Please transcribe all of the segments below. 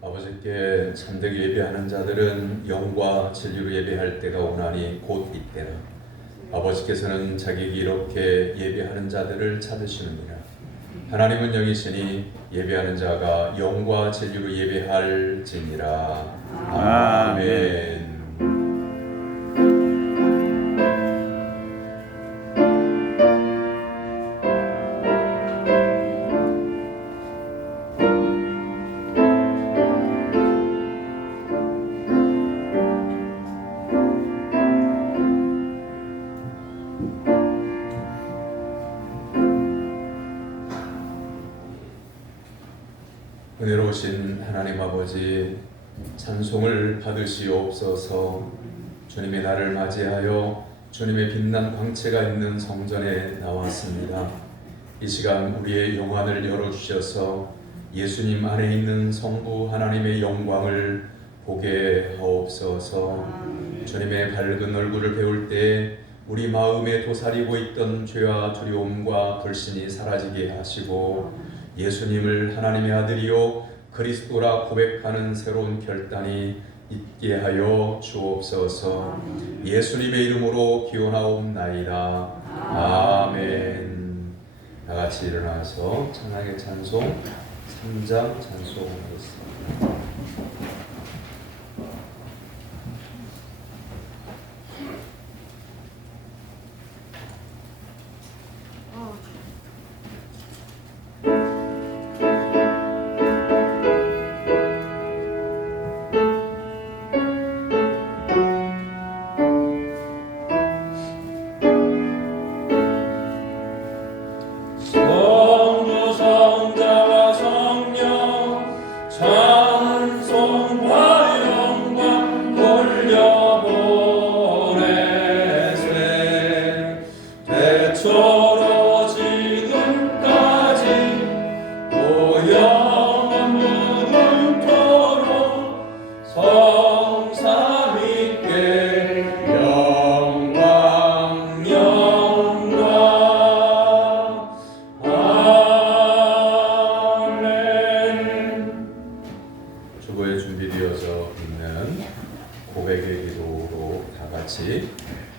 아버지께 참되게 예배하는 자들은 영과 진리로 예배할 때가 오나니 곧 이때라. 아버지께서는 자기에게 이렇게 예배하는 자들을 찾으시느니라. 하나님은 영이시니 예배하는 자가 영과 진리로 예배할지니라. 아멘. 은혜로우신 하나님 아버지, 찬송을 받으시옵소서. 주님의 날을 맞이하여 주님의 빛난 광채가 있는 성전에 나왔습니다. 이 시간 우리의 영안을 열어주셔서 예수님 안에 있는 성부 하나님의 영광을 보게 하옵소서. 주님의 밝은 얼굴을 배울 때 우리 마음에 도사리고 있던 죄와 두려움과 불신이 사라지게 하시고 예수님을 하나님의 아들이요 그리스도라 고백하는 새로운 결단이 있게 하여 주옵소서. 예수님의 이름으로 기원하옵나이다. 아멘. 다 같이 일어나서 찬양의 찬송 3장 찬송하겠습니다.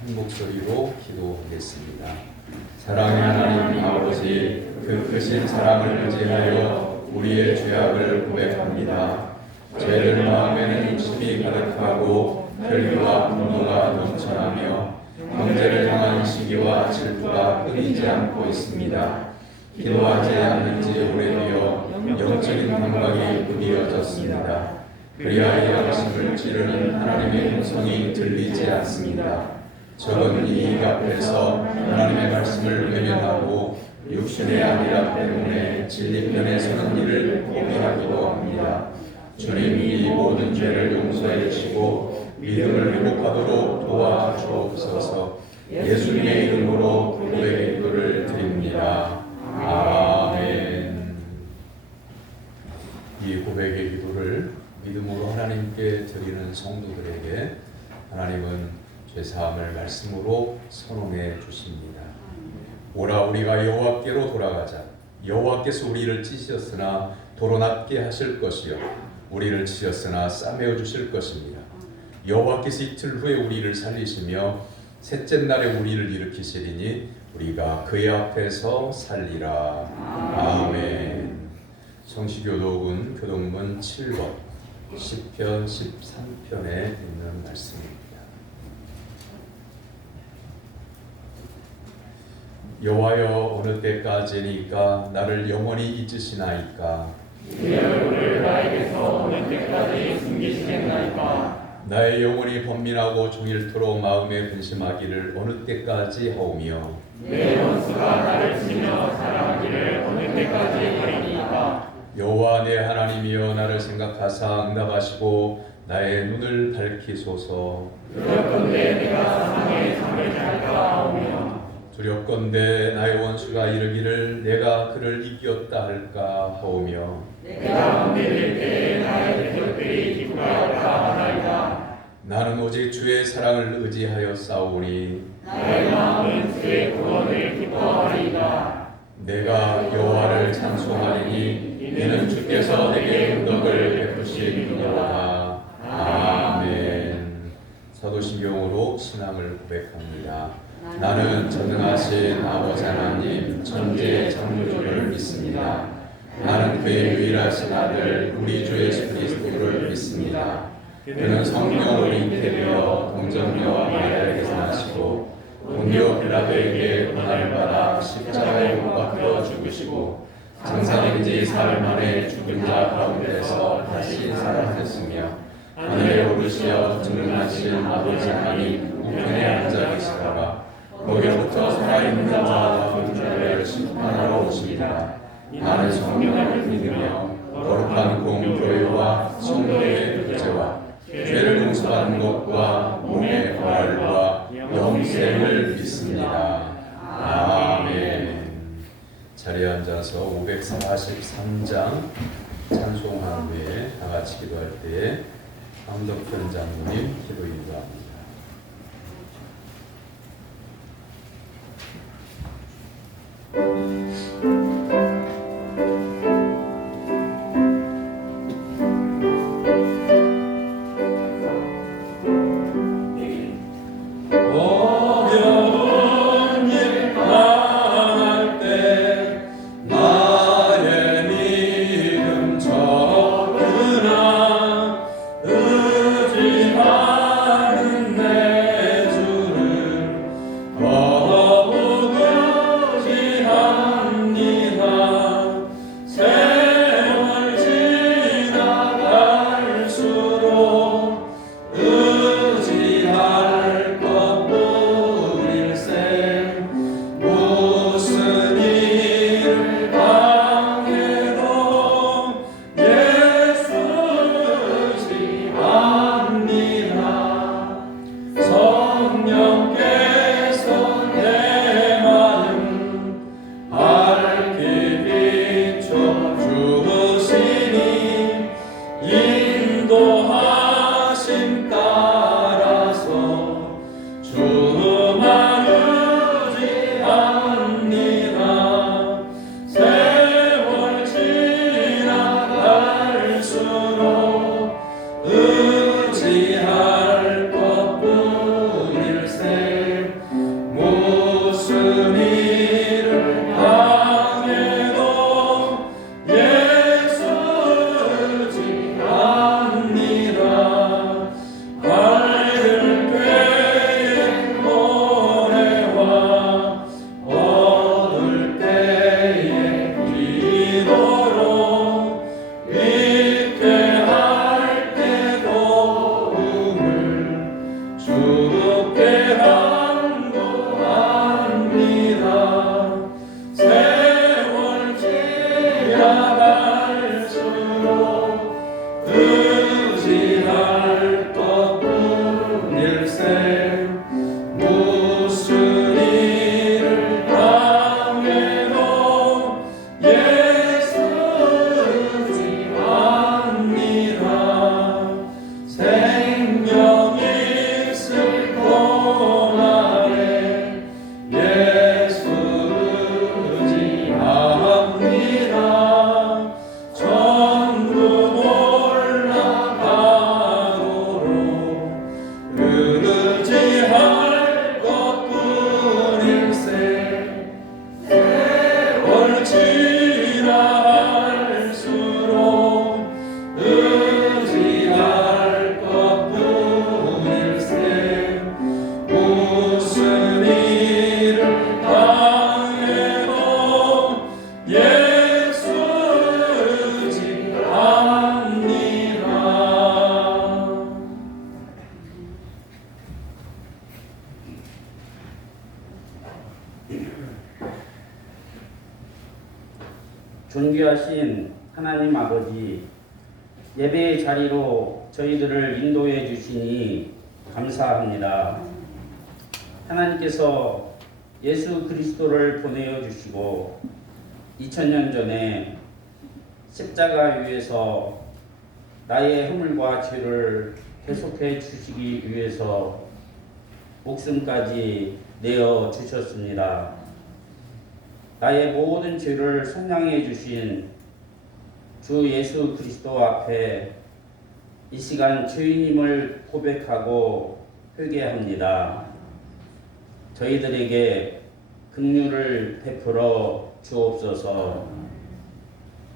한 목소리로 기도하겠습니다. 사랑의 하나님 아버지, 그 크신 사랑을 의지하여 우리의 죄악을 고백합니다. 죄를 마음에는 욕심이 가득하고 혈기와 분노가 넘쳐나며 형제를 향한 시기와 질투가 끊이지 않고 있습니다. 기도하지 않는 지 오래되어 영적인 감각이 무디어졌습니다. 그리하여 양심을 찌르는 하나님의 음성이 들리지 않습니다. 적은 이익 앞에서 하나님의 말씀을 외면하고 육신의 안위라 때문에 진리편에 서는 일을 포기하기도 합니다. 주님, 이 모든 죄를 용서해 주시고 믿음을 회복하도록 도와주옵소서. 예수님의 이름으로 고백의 기도를 드립니다. 아멘. 이 고백의 기도를 믿음으로 하나님께 드리는 성도들에게 하나님은 죄사함을 말씀으로 선언해 주십니다. 오라 우리가 여호와께로 돌아가자. 여호와께서 우리를 찢으셨으나 도로 낫게 하실 것이요 우리를 치셨으나 싸매어 주실 것입니다. 여호와께서 이틀 후에 우리를 살리시며 셋째 날에 우리를 일으키시리니 우리가 그의 앞에서 살리라. 아멘. 성시교독은 교독문 7번 10편 13편에 있는 말씀입니다. 여호와여, 어느 때까지니까 나를 영원히 잊으시나이까? 내 얼굴을 나에게서 어느 때까지 숨기시겠나이까? 나의 영혼이 번민하고 종일토록 마음에 근심하기를 어느 때까지 하오며 내 원수가 나를 치며 사랑하기를 어느 때까지 하리니까? 여호와 내 하나님이여, 나를 생각하사 응답하시고 나의 눈을 밝히소서. 두렵건대 내가 사망의 잠을 잘까 하오며 두렵건대 나의 원수가 이르기를 내가 그를 이겼다 할까 하오며 내가 번뇌될 때에 나의 대적들이 기뻐할까 하나이다. 나는 오직 주의 사랑을 의지하여 싸우니 나의 마음은 주의 구원을 기뻐하리이다. 내가 여호와를 찬송하리니 이는 주께서 내게 은덕을 베푸시며 사도신경으로 신앙을 고백합니다. 나는 전능하신 아버지 하나님 천지의 창조주를 믿습니다. 나는 그의 유일하신 아들 우리 주 예수 그리스도를 믿습니다. 그는 성령으로 잉태되어 동정녀와 마리아에게서 나시고 본디오 빌라도에게 고난을 받아 십자가에 못 박혀 죽으시고 장사된 지 사흘 만에 죽은 자 가운데서 다시 살아나셨으며 하늘에 오르시어 전능하신 아버지 하나님 우편에 앉아 계시다가 거기로부터 살아있는 자와 죽은 자를 심판하러 오십니다. 나는 성령을 믿으며 거룩한 공교회와 성도의 교제와 죄를 용서받는 것과 몸의 부활과 영생을 믿습니다. 아멘. 자리에 앉아서 543장 찬송한 후에 다 같이 기도할 때에 황덕현 장로님 기도 인도합니다. 존귀하신 하나님 아버지, 예배의 자리로 저희들을 인도해 주시니 감사합니다. 하나님께서 예수 그리스도를 보내어 주시고 2000년 전에 십자가 위에서 나의 허물과 죄를 계속해 주시기 위해서 목숨까지 내어 주셨습니다. 나의 모든 죄를 속량해 주신 주 예수 그리스도 앞에 이 시간 죄인임을 고백하고 회개합니다. 저희들에게 긍휼을 베풀어 주옵소서.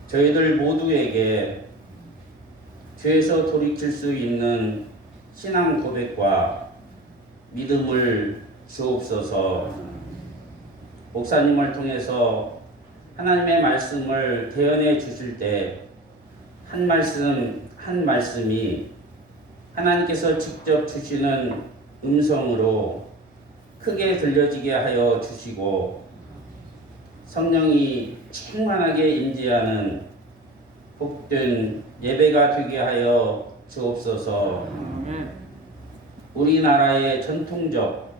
저희들 모두에게 죄에서 돌이킬 수 있는 신앙 고백과 믿음을 주옵소서. 목사님을 통해서 하나님의 말씀을 대언해 주실 때 한 말씀 한 말씀이 하나님께서 직접 주시는 음성으로 크게 들려지게 하여 주시고 성령이 충만하게 임재하는 복된 예배가 되게 하여 주옵소서. 우리나라의 전통적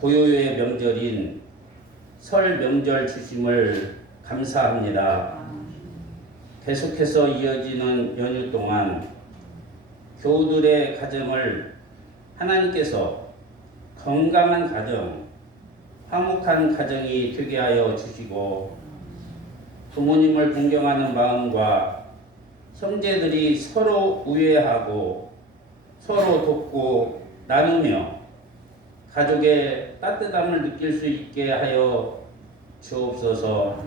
고유의 명절인 설 명절 주심을 감사합니다. 계속해서 이어지는 연휴 동안 교우들의 가정을 하나님께서 건강한 가정, 화목한 가정이 되게 하여 주시고 부모님을 존경하는 마음과 형제들이 서로 우애하고 서로 돕고 나누며 가족의 따뜻함을 느낄 수 있게 하여 주옵소서.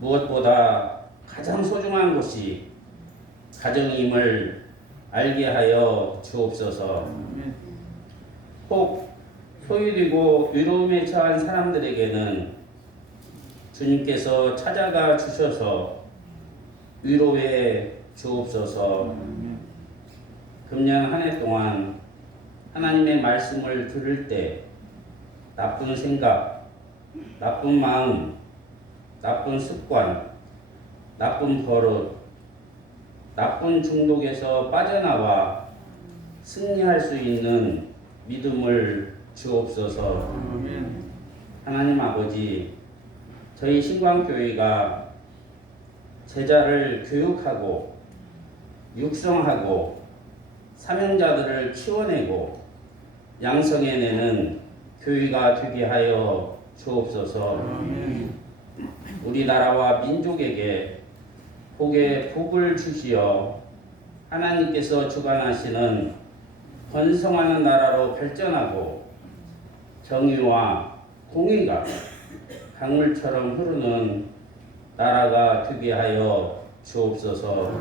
무엇보다 가장 소중한 것이 가정임을 알게 하여 주옵소서. 혹 소유되고 위로움에 처한 사람들에게는 주님께서 찾아가 주셔서 위로해 주옵소서. 금년 한 해 동안 하나님의 말씀을 들을 때 나쁜 생각, 나쁜 마음, 나쁜 습관, 나쁜 버릇, 나쁜 중독에서 빠져나와 승리할 수 있는 믿음을 주옵소서. 하나님 아버지, 저희 신광교회가 제자를 교육하고 육성하고 사명자들을 키워내고 양성해내는 교회가 되게 하여 주옵소서. 우리나라와 민족에게 복의 복을 주시어 하나님께서 주관하시는 번성하는 나라로 발전하고 정의와 공의가 강물처럼 흐르는 나라가 되게 하여 주옵소서.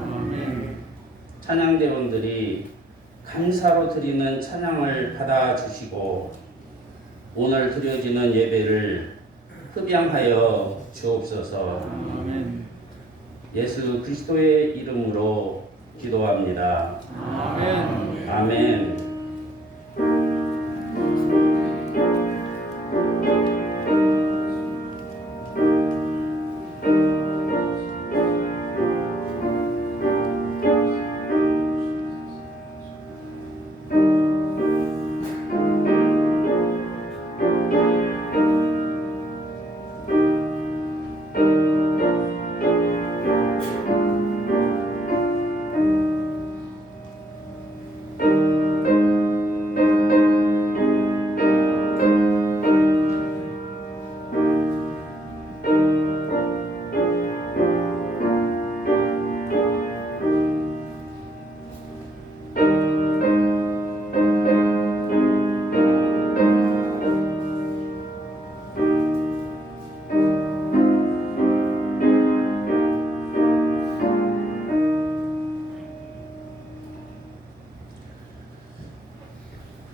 찬양대원들이 감사로 드리는 찬양을 받아주시고 오늘 드려지는 예배를 흡양하여 주옵소서. 예수 그리스도의 이름으로 기도합니다. 아멘. 아멘.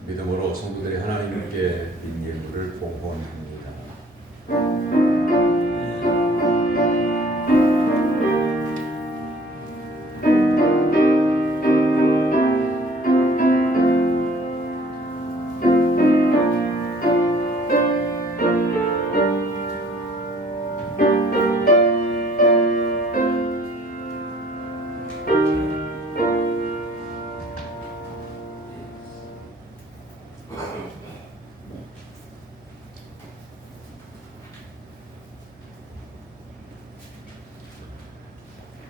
믿음으로 성도들이 하나님께 인 예물을 봉헌합니다.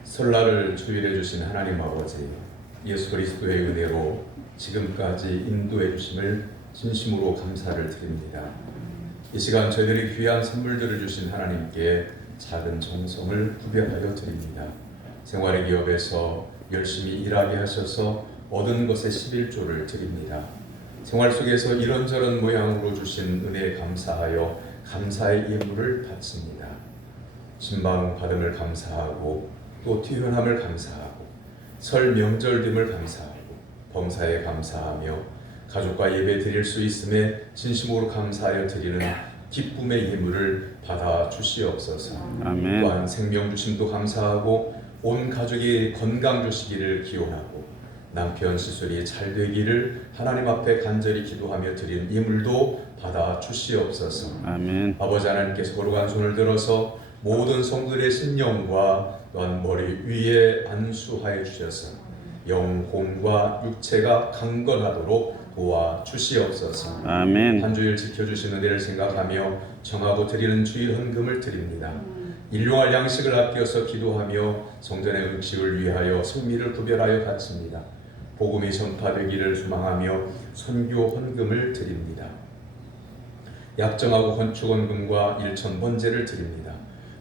설날을 주일해 주신 하나님 아버지, 예수 그리스도의 은혜로 지금까지 인도해 주심을 진심으로 감사를 드립니다. 이 시간 저희들이 귀한 선물들을 주신 하나님께 작은 정성을 구별하여 드립니다. 생활의 기업에서 열심히 일하게 하셔서 얻은 것의 11조를 드립니다. 생활 속에서 이런저런 모양으로 주신 은혜에 감사하여 감사의 예물을 바칩니다. 신방 받음을 감사하고 또 퇴원함을 감사하고 설 명절됨을 감사하고 범사에 감사하며 가족과 예배 드릴 수 있음에 진심으로 감사하여 드리는 기쁨의 예물을 받아 주시옵소서. 아멘. 또한 생명 주심도 감사하고 온 가족이 건강 주시기를 기원하고 남편 시술이 잘 되기를 하나님 앞에 간절히 기도하며 드린 예물도 받아 주시옵소서. 아멘. 아버지 하나님께서 거룩한 손을 들어서 모든 성들의 심령과 또한 머리 위에 안수하여 주셔서 영혼과 육체가 강건하도록 도와 주시옵소서. 아멘. 한 주일 지켜주신 은혜를 생각하며 정하고 드리는 주일 헌금을 드립니다. 일용할 양식을 아껴서 기도하며 성전의 음식을 위하여 성미를 구별하여 바칩니다. 복음이 전파되기를 소망하며 선교 헌금을 드립니다. 약정하고 건축 헌금과 일천 번제를 드립니다.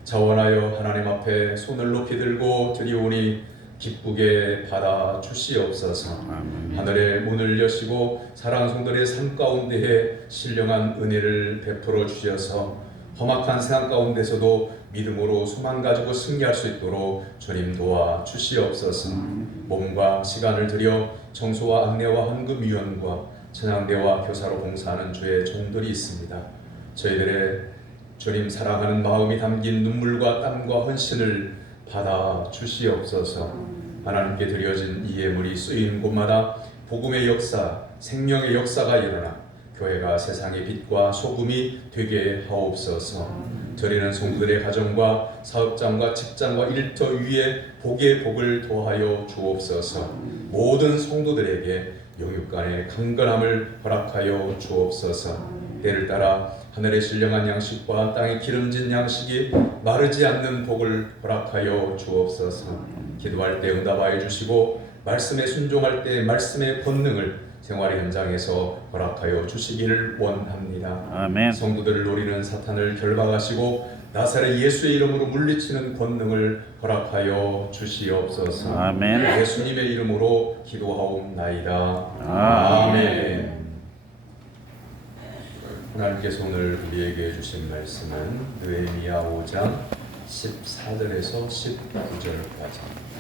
자원하여 하나님 앞에 손을 높이 들고 드리오니 기쁘게 받아 주시옵소서. 하늘의 문을 여시고 사랑하는 성들의 삶 가운데에 신령한 은혜를 베풀어 주셔서 험악한 세상 가운데서도 믿음으로 소망 가지고 승리할 수 있도록 주님 도와 주시옵소서. 몸과 시간을 들여 청소와 안내와 헌금위원과 찬양대와 교사로 봉사하는 주의 종들이 있습니다. 저희들의 주님 사랑하는 마음이 담긴 눈물과 땀과 헌신을 받아 주시옵소서. 하나님께 드려진 이 예물이 쓰인 곳마다 복음의 역사, 생명의 역사가 일어나 교회가 세상의 빛과 소금이 되게 하옵소서. 드리는 성도들의 가정과 사업장과 직장과 일터 위에 복의 복을 더하여 주옵소서. 모든 성도들에게 영육간의 강건함을 허락하여 주옵소서. 때를 따라 하늘의 신령한 양식과 땅의 기름진 양식이 마르지 않는 복을 허락하여 주옵소서. 기도할 때 응답하여 주시고 말씀에 순종할 때 말씀의 권능을 생활의 현장에서 허락하여 주시기를 원합니다. 아멘. 성도들을 노리는 사탄을 결박하시고 나사렛 예수의 이름으로 물리치는 권능을 허락하여 주시옵소서. 아멘. 예수님의 이름으로 기도하옵나이다. 아멘. 하나님께서 오늘 우리에게 주신 말씀은 느헤미야 5장 14절에서 19절까지입니다.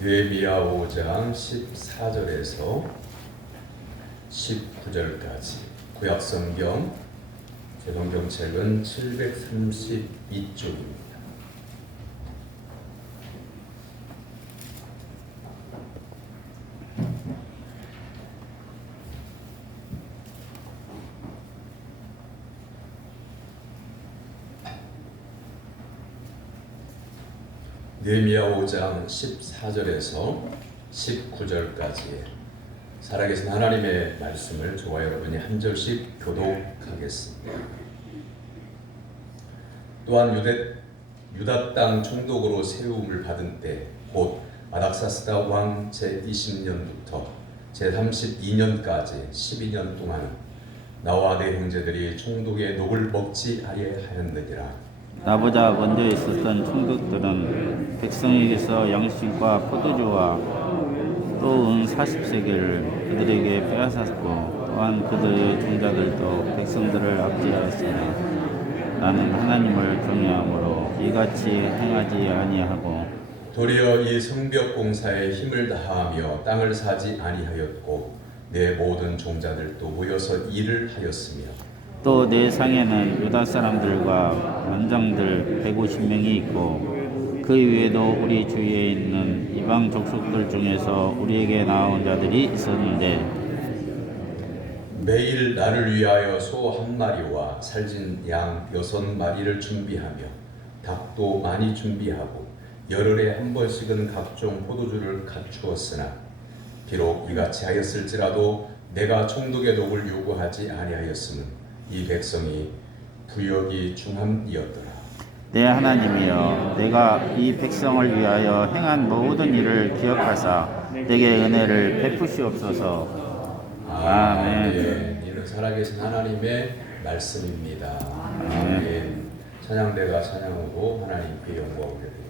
느헤미야 5장 14절에서 19절까지 구약성경 제동경책은 732쪽입니다. 느헤미야 5장 14절에서 19절까지 살아계신 하나님의 말씀을 저와 여러분이 한 절씩 교독하겠습니다. 또한 유다 땅 총독으로 세움을 받은 때 곧 아닥사스다 왕 제20년부터 제32년까지 12년 동안 나와 내 형제들이 총독의 녹을 먹지 아니하였느니라. 나보다 먼저 있었던 총독들은 백성에게서 양식과 포도주와 또 은 40세겔을 그들에게 빼앗았고 또한 그들의 종자들도 백성들을 압제하였으나 나는 하나님을 경외함으로 이같이 행하지 아니하고 도리어 이 성벽 공사에 힘을 다하며 땅을 사지 아니하였고 내 모든 종자들도 모여서 일을 하였으며 또 내 상에는 유다 사람들과 원장들 150명이 있고 그 외에도 우리 주위에 있는 이방 족속들 중에서 우리에게 나온 자들이 있었는데 매일 나를 위하여 소 한 마리와 살진 양 6마리를 준비하며 닭도 많이 준비하고 열흘에 한 번씩은 각종 포도주를 갖추었으나 비록 이같이 하였을지라도 내가 총독의 녹을 요구하지 아니하였음은 이 백성이 부역이 중함이었더라. 내 하나님이여 내가 이 백성을 위하여 행한 모든 일을 기억하사 내게 은혜를 베푸시옵소서. 아멘. 이는 살아계신 하나님의 말씀입니다. 아멘. 찬양대가 찬양하고 하나님께 영광을 드립니다.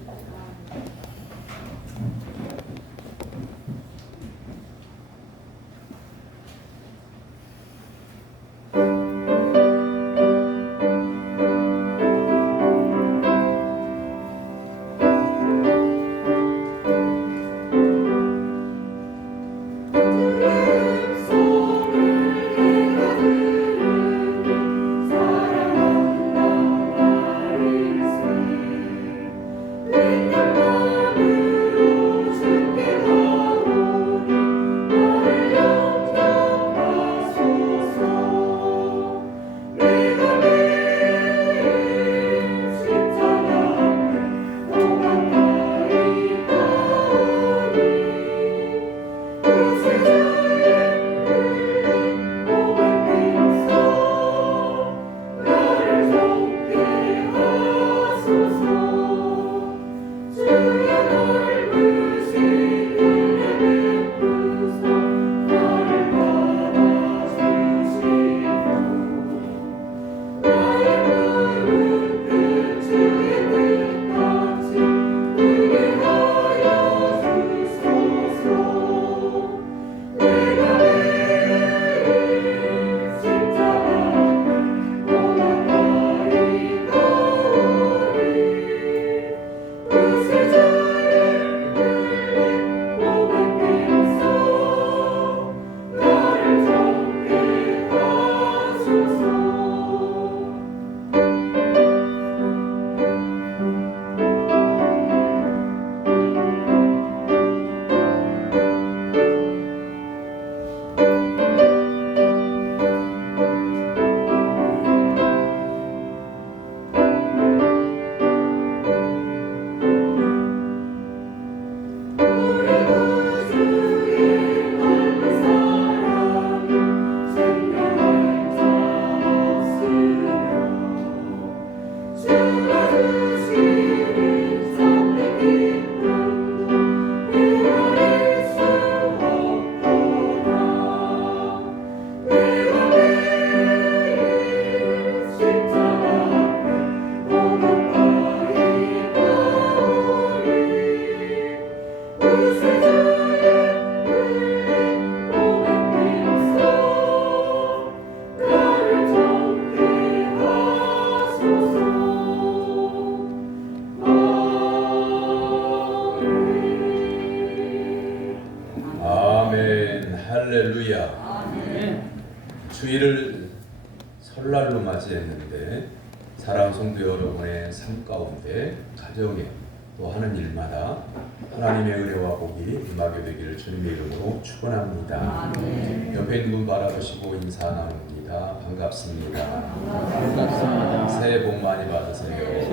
주일을 설날로 맞이했는데 사랑하는 성도 여러분의 삶 가운데 가정에 또 하는 일마다 하나님의 은혜와 복이 임하게 되기를 주님의 이름으로 축원합니다. 옆에 있는 분 바라보시고 인사 나눕니다. 반갑습니다. 반갑습니다. 새해 복 많이 받으세요.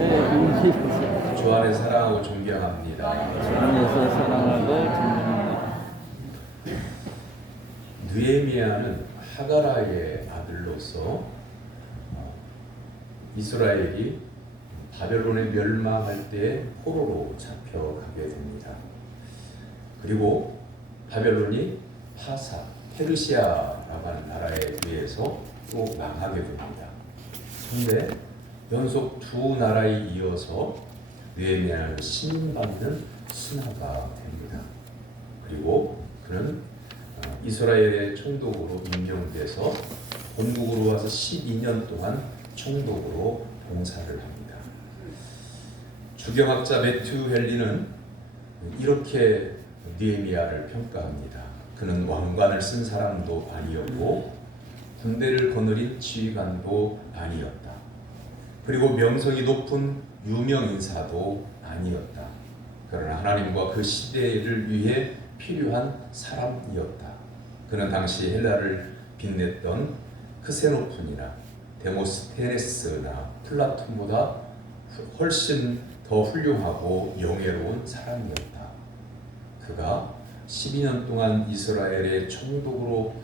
주 안에 사랑하고 존경합니다. 주 안에서 사랑하고 존경합니다. 느헤미야는 하가라의 아들로서 이스라엘이 바벨론에 멸망할 때 포로로 잡혀가게 됩니다. 그리고 바벨론이 파사, 페르시아라고 하는 나라에 의해서 또 망하게 됩니다. 그런데 연속 두 나라에 이어서 느헤미야는 신임받는 신하가 됩니다. 그리고 그는 이스라엘의 총독으로 임명돼서 본국으로 와서 12년 동안 총독으로 봉사를 합니다. 주경학자 매튜 헨리는 이렇게 느헤미야를 평가합니다. 그는 왕관을 쓴 사람도 아니었고 군대를 거느린 지휘관도 아니었다. 그리고 명성이 높은 유명 인사도 아니었다. 그러나 하나님과 그 시대를 위해 필요한 사람이었다. 그는 당시 헬라를 빛냈던 크세노폰이나 데모스테네스나 플라톤보다 훨씬 더 훌륭하고 영예로운 사람이었다. 그가 12년 동안 이스라엘의 총독으로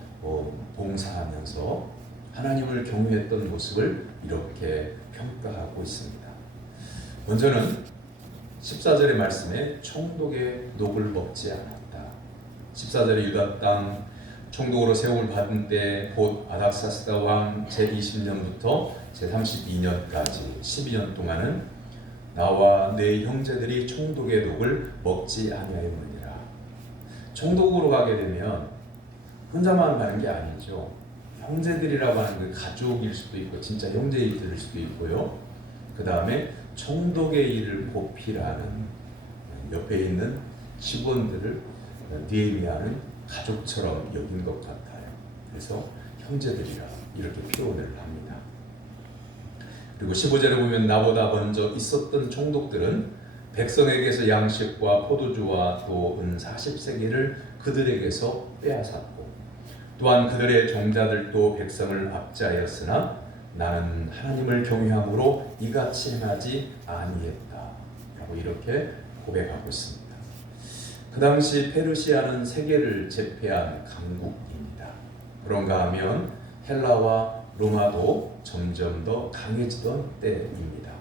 봉사하면서 하나님을 경외했던 모습을 이렇게 평가하고 있습니다. 먼저는 14절의 말씀에 총독의 녹을 먹지 않았다. 14절에 유다 땅 총독으로 세움을 받은 때 곧 아닥사스다 왕 제20년부터 제32년까지 12년 동안은 나와 내 형제들이 총독의 녹을 먹지 아니하였느니라. 총독으로 가게 되면 혼자만 가는 게 아니죠. 형제들이라고 하는 그 가족일 수도 있고 진짜 형제일 수도 있고요. 그 다음에 총독의 일을 보필하는 옆에 있는 직원들을 느헤미야는 가족처럼 여긴 것 같아요. 그래서 형제들이라 이렇게 표현을 합니다. 그리고 15절에 보면 나보다 먼저 있었던 총독들은 백성에게서 양식과 포도주와 또 은 40세겔을 그들에게서 빼앗았고 또한 그들의 종자들도 백성을 압제하였으나 나는 하나님을 경외함으로 이같이 행하지 아니했다 라고 이렇게 고백하고 있습니다. 그 당시 페르시아는 세계를 제패한 강국입니다. 그런가 하면 헬라와 로마도 점점 더 강해지던 때입니다.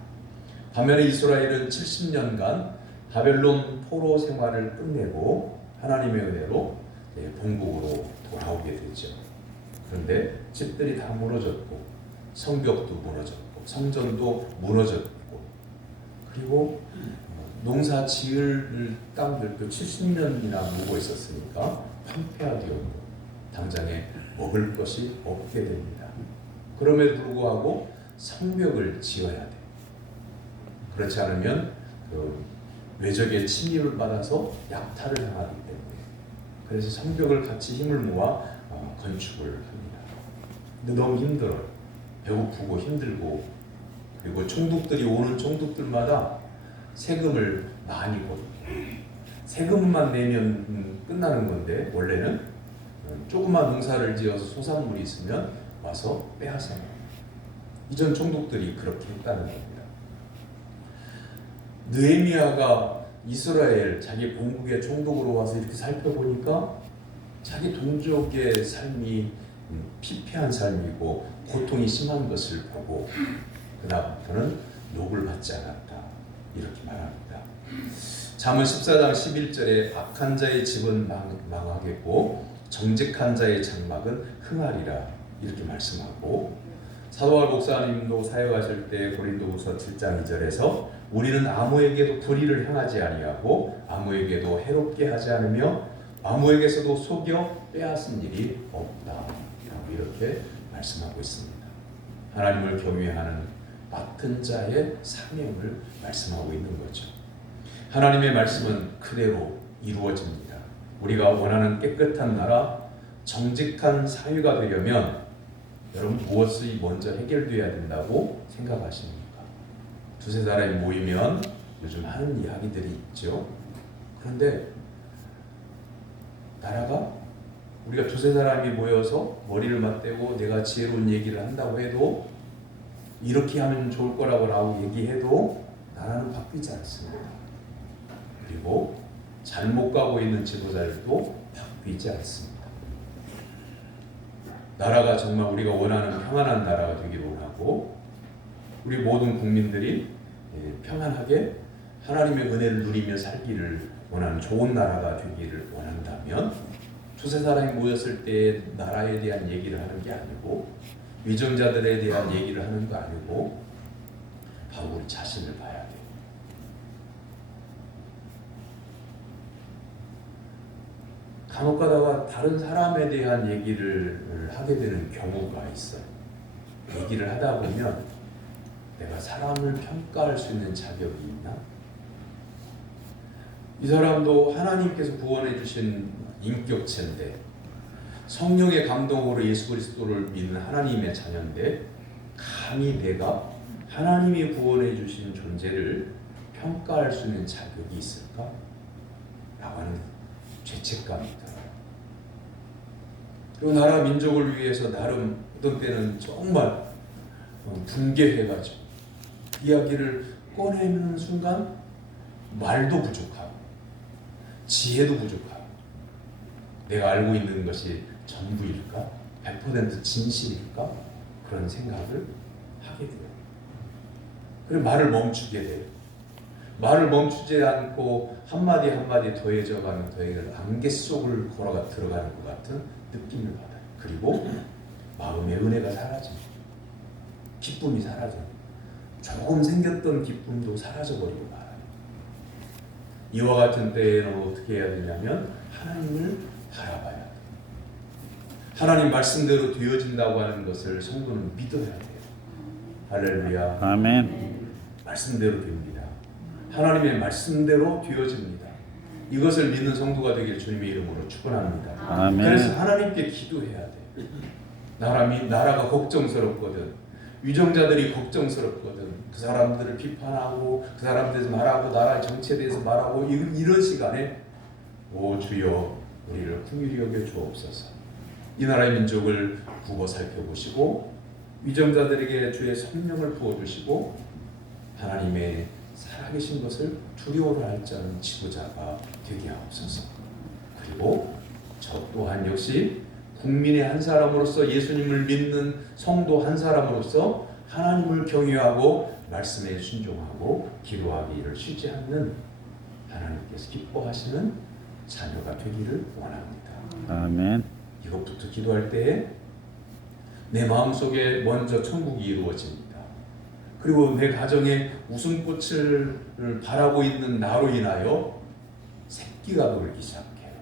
반면에 이스라엘은 70년간 바벨론 포로 생활을 끝내고 하나님의 은혜로 본국으로 돌아오게 되죠. 그런데 집들이 다 무너졌고 성벽도 무너졌고 성전도 무너졌고 그리고 농사 지을 땅들도 70년이나 묵어 있었으니까 황폐하되었고 당장에 먹을 것이 없게 됩니다. 그럼에도 불구하고 성벽을 지어야 돼. 그렇지 않으면 외적의 침입을 받아서 약탈을 당하기 때문에 그래서 성벽을 같이 힘을 모아 건축을 합니다. 근데 너무 힘들어요. 배고프고 힘들고 그리고 총독들이 오는 총독들마다 세금을 많이 걷고 세금만 내면 끝나는 건데 원래는 조그만 농사를 지어서 소산물이 있으면 와서 빼앗아요. 이전 총독들이 그렇게 했다는 겁니다. 느헤미야가 이스라엘 자기 본국의 총독으로 와서 이렇게 살펴보니까 자기 동족의 삶이 피폐한 삶이고 고통이 심한 것을 보고 그다음부터는 욕을 받지 않았다 이렇게 말합니다. 잠언 14장 11절에 악한 자의 집은 망하겠고 정직한 자의 장막은 흥하리라 이렇게 말씀하고 사도바울 목사님도 사역하실 때 고린도후서 7장 2절에서 우리는 아무에게도 불의를 행하지 아니하고 아무에게도 해롭게 하지 않으며 아무에게서도 속여 빼앗은 일이 없다 이렇게 말씀하고 있습니다. 하나님을 경외하는 맡은 자의 사명을 말씀하고 있는 거죠. 하나님의 말씀은 그대로 이루어집니다. 우리가 원하는 깨끗한 나라, 정직한 사회가 되려면 여러분 무엇이 먼저 해결돼야 된다고 생각하십니까? 두세 사람이 모이면 요즘 하는 이야기들이 있죠. 그런데 나라가 우리가 두세 사람이 모여서 머리를 맞대고 내가 지혜로운 얘기를 한다고 해도 이렇게 하면 좋을 거라고 얘기해도 나라는 바뀌지 않습니다. 그리고 잘못 가고 있는 지도자들도 바뀌지 않습니다. 나라가 정말 우리가 원하는 평안한 나라가 되기를 원하고 우리 모든 국민들이 평안하게 하나님의 은혜를 누리며 살기를 원하는 좋은 나라가 되기를 원한다면 두세 사람이 모였을 때 나라에 대한 얘기를 하는 게 아니고 위정자들에 대한 얘기를 하는 거 아니고 바로 우리 자신을 봐야 돼요. 간혹 가다가 다른 사람에 대한 얘기를 하게 되는 경우가 있어요. 얘기를 하다 보면 내가 사람을 평가할 수 있는 자격이 있나? 이 사람도 하나님께서 구원해 주신 인격체인데 성령의 감동으로 예수 그리스도를 믿는 하나님의 자녀인데 감히 내가 하나님이 구원해 주신 존재를 평가할 수 있는 자격이 있을까? 라고 하는 죄책감이 들어요. 그리고 나라 민족을 위해서 나름 어떤 때는 정말 분개해가지고 이야기를 꺼내는 순간 말도 부족하고 지혜도 부족하고 내가 알고 있는 것이 전부일까? 100% 진실일까? 그런 생각을 하게 돼요. 그리고 말을 멈추게 돼요. 말을 멈추지 않고 한마디 한마디 더해져가는 안개 속을 걸어가 들어가는 것 같은 느낌을 받아요. 그리고 마음의 은혜가 사라집니다. 기쁨이 사라져요. 조금 생겼던 기쁨도 사라져버리고 말아요. 이와 같은 때에는 어떻게 해야 되냐면 하나님을 바라봐야 돼요. 하나님 말씀대로 되어진다고 하는 것을 성도는 믿어야 돼요. 할렐루야. 아멘. 말씀대로 됩니다. 하나님의 말씀대로 되어집니다. 이것을 믿는 성도가 되길 주님의 이름으로 축원합니다. 아멘. 그래서 하나님께 기도해야 돼요. 나라가 걱정스럽거든. 위정자들이 걱정스럽거든. 그 사람들을 비판하고 그 사람들에 대해서 말하고 나라의 정치에 대해서 말하고 이런 시간에 오 주여 우리를 긍휼히 여겨 주옵소서. 이 나라의 민족을 두고 살펴보시고 위정자들에게 주의 성령을 부어주시고 하나님의 살아계신 것을 두려워를 할 자는 지도자가 되게 하옵소서. 그리고 저 또한 역시 국민의 한 사람으로서 예수님을 믿는 성도 한 사람으로서 하나님을 경외하고 말씀에 순종하고 기도하기를 쉬지 않는 하나님께서 기뻐하시는 자녀가 되기를 원합니다. 아멘. 이것부터 기도할 때에 내 마음속에 먼저 천국이 이루어집니다. 그리고 내 가정에 웃음꽃을 바라고 있는 나로 인하여 생기가 돌기 시작해요.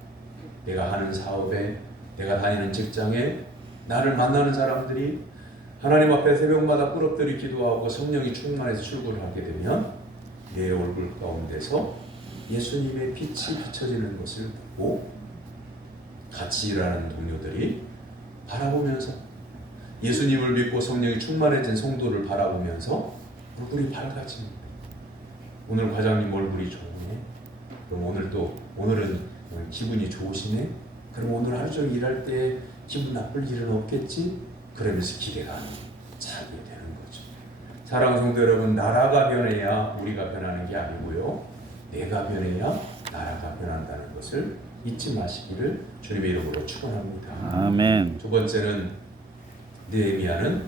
내가 하는 사업에, 내가 다니는 직장에, 나를 만나는 사람들이 하나님 앞에 새벽마다 꿇어뜨리 기도하고 성령이 충만해서 출근을 하게 되면 내 얼굴 가운데서 예수님의 빛이 비춰지는 것을 보고 같이 일하는 동료들이 바라보면서 예수님을 믿고 성령이 충만해진 성도를 바라보면서 얼굴이 밝아집니다. 오늘 과장님 얼굴이 좋네. 그럼 오늘은 기분이 좋으시네. 그럼 오늘 하루 종일 일할 때 기분 나쁠 일은 없겠지? 그러면서 기대가 차게 되는 거죠. 사랑하는 성도 여러분, 나라가 변해야 우리가 변하는 게 아니고요. 내가 변해야 나라가 변한다는 것을 잊지 마시기를 주님의 이름으로 축원합니다. 아멘. 두 번째는 느헤미야는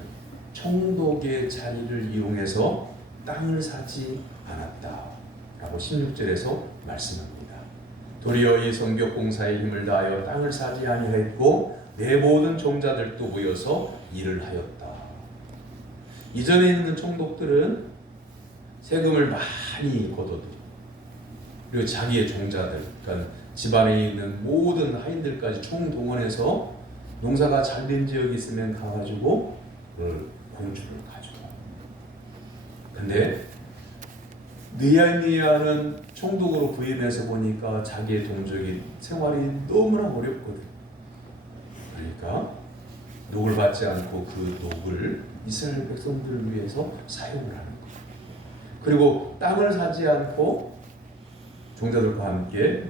총독의 자리를 이용해서 땅을 사지 않았다라고 16절에서 말씀합니다. 도리어 이 성벽 공사에 힘을 다하여 땅을 사지 아니하였고 내 모든 종자들도 모여서 일을 하였다. 이전에 있는 총독들은 세금을 많이 걷어들이고 그리고 자기의 종자들, 그러니까 집안에 있는 모든 하인들까지 총동원해서 농사가 잘 된 지역이 있으면 가가지고 공주를 가져와. 근데 느헤미야는 총독으로 부임해서 보니까 자기의 동족이 생활이 너무나 어렵거든. 그러니까 녹을 받지 않고 그 녹을 이스라엘 백성들을 위해서 사용을 하는 거예요. 그리고 땅을 사지 않고 종자들과 함께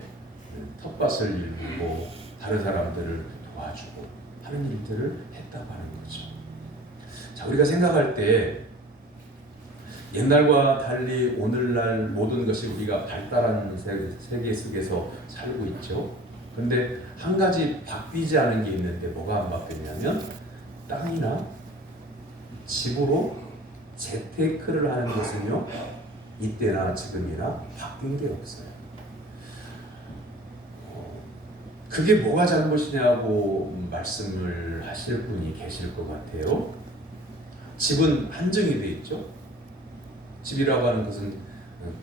텃밭을 일구고 다른 사람들을 도와주고 하는 일들을 했다고 하는 거죠. 자, 우리가 생각할 때 옛날과 달리 오늘날 모든 것이 우리가 발달하는 세계 속에서 살고 있죠. 그런데 한 가지 바뀌지 않은 게 있는데 뭐가 안 바뀌냐면 땅이나 집으로 재테크를 하는 것은요 이때나 지금이나 바뀐 게 없어요. 그게 뭐가 잘못이냐고 말씀을 하실 분이 계실 것 같아요. 집은 한정이 돼 있죠. 집이라고 하는 것은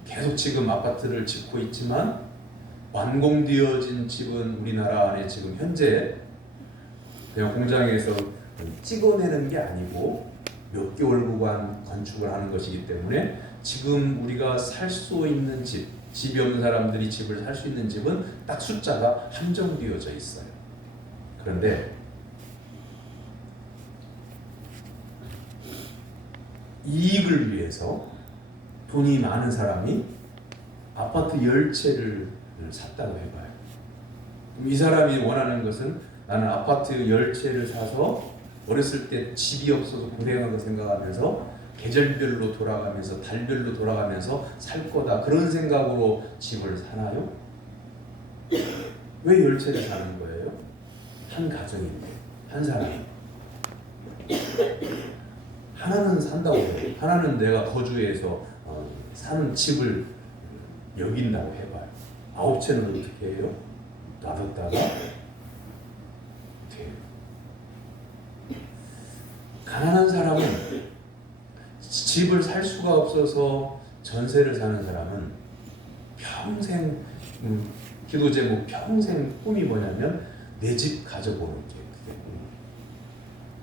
계속 지금 아파트를 짓고 있지만 완공되어진 집은 우리나라 안에 지금 현재 그냥 공장에서 찍어내는 게 아니고 몇 개월 구간 건축을 하는 것이기 때문에 지금 우리가 살 수 있는 집이 없는 사람들이 집을 살 수 있는 집은 딱 숫자가 한정되어져 있어요. 그런데 이익을 위해서 돈이 많은 사람이 아파트 10채를 샀다고 해봐요. 이 사람이 원하는 것은 나는 아파트 10채를 사서 어렸을 때 집이 없어서 고생하고 생각하면서 계절별로 돌아가면서 달별로 돌아가면서 살 거다 그런 생각으로 집을 사나요? 왜 10채를 사는 거예요? 한 가정인데 한 사람이 하나는 산다고 해요. 하나는 내가 거주해서 사는 집을 여긴다고 해봐요. 9채는 어떻게 해요? 놔뒀다가 돼요. 가난한 사람은 집을 살 수가 없어서 전세를 사는 사람은 평생 기도 제목 평생 꿈이 뭐냐면 내 집 가져보는 게 그게 꿈이에요.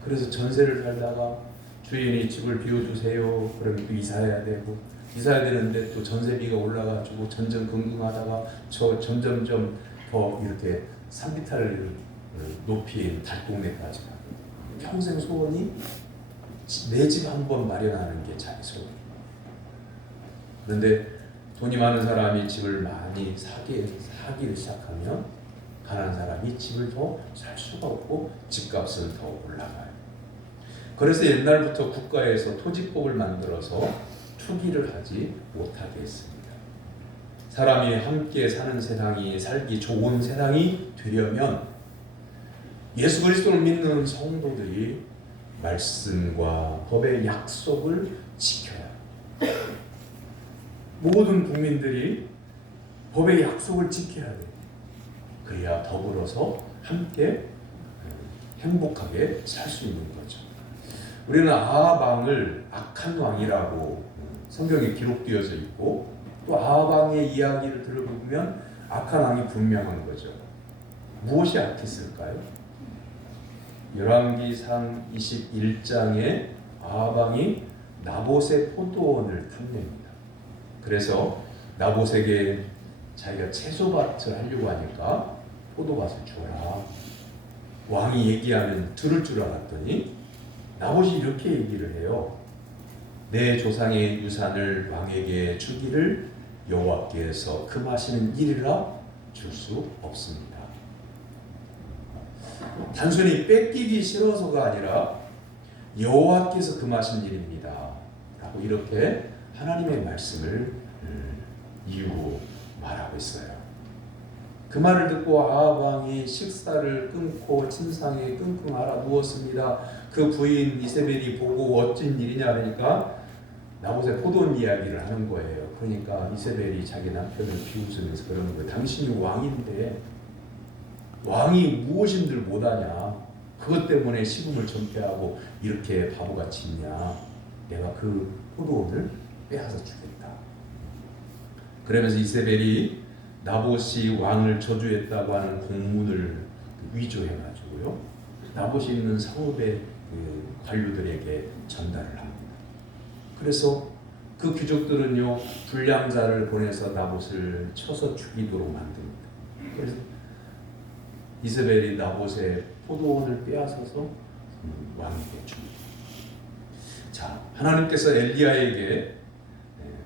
그래서 전세를 살다가 주인이 집을 비워주세요. 그러면 또 이사해야 되고 이사해야 되는데 또 전세비가 올라가지고 전전긍긍하다가 점점점 더 이렇게 산비탈 높이 달동네까지 가고 평생 소원이 내 집 한번 마련하는 게 자기 소원. 그런데 돈이 많은 사람이 집을 많이 사기를 시작하면 가난한 사람이 집을 더 살 수가 없고 집값은 더 올라가요. 그래서 옛날부터 국가에서 토지법을 만들어서 투기를 하지 못하게 했습니다. 사람이 함께 사는 세상이 살기 좋은 세상이 되려면 예수 그리스도를 믿는 성도들이 말씀과 법의 약속을 지켜야 해요. 모든 국민들이 법의 약속을 지켜야 돼요. 그래야 더불어서 함께 행복하게 살 수 있는 거죠. 우리는 아하방을 악한 왕이라고 성경에 기록되어져 있고 또 아하방의 이야기를 들어보면 악한 왕이 분명한 거죠. 무엇이 악했을까요? 열왕기상 21장에 아하방이 나봇의 포도원을 탐냅니다. 그래서 나봇에게 자기가 채소밭을 하려고 하니까 포도밭을 줘라. 왕이 얘기하면 들을 줄 알았더니 나봇이 이렇게 얘기를 해요. 내 조상의 유산을 왕에게 주기를 여호와께서 금하시는 일이라 줄 수 없습니다. 단순히 뺏기기 싫어서가 아니라 여호와께서 금하신 일입니다. 라고 이렇게 하나님의 말씀을 이유로 말하고 있어요. 그 말을 듣고 아합 왕이 식사를 끊고 침상에 끙끙 앓아 누웠습니다. 그 부인 이세벨이 보고 어쩐 일이냐 하니까 나봇의 포도원 이야기를 하는 거예요. 그러니까 이세벨이 자기 남편을 비웃으면서 그러는 거예요. 당신이 왕인데 왕이 무엇인들 못하냐. 그것 때문에 시금을 전폐하고 이렇게 바보같이 있냐. 내가 그 포도원을 빼앗아 주겠다. 그러면서 이세벨이 나봇이 왕을 저주했다고 하는 공문을 위조해가지고요. 나봇이 있는 성읍의 관료들에게 전달을 합니다. 그래서 그 귀족들은요 불량자를 보내서 나봇을 쳐서 죽이도록 만듭니다. 그래서 이세벨이 나봇의 포도원을 빼앗아서 왕에게 줍니다. 자, 하나님께서 엘리야에게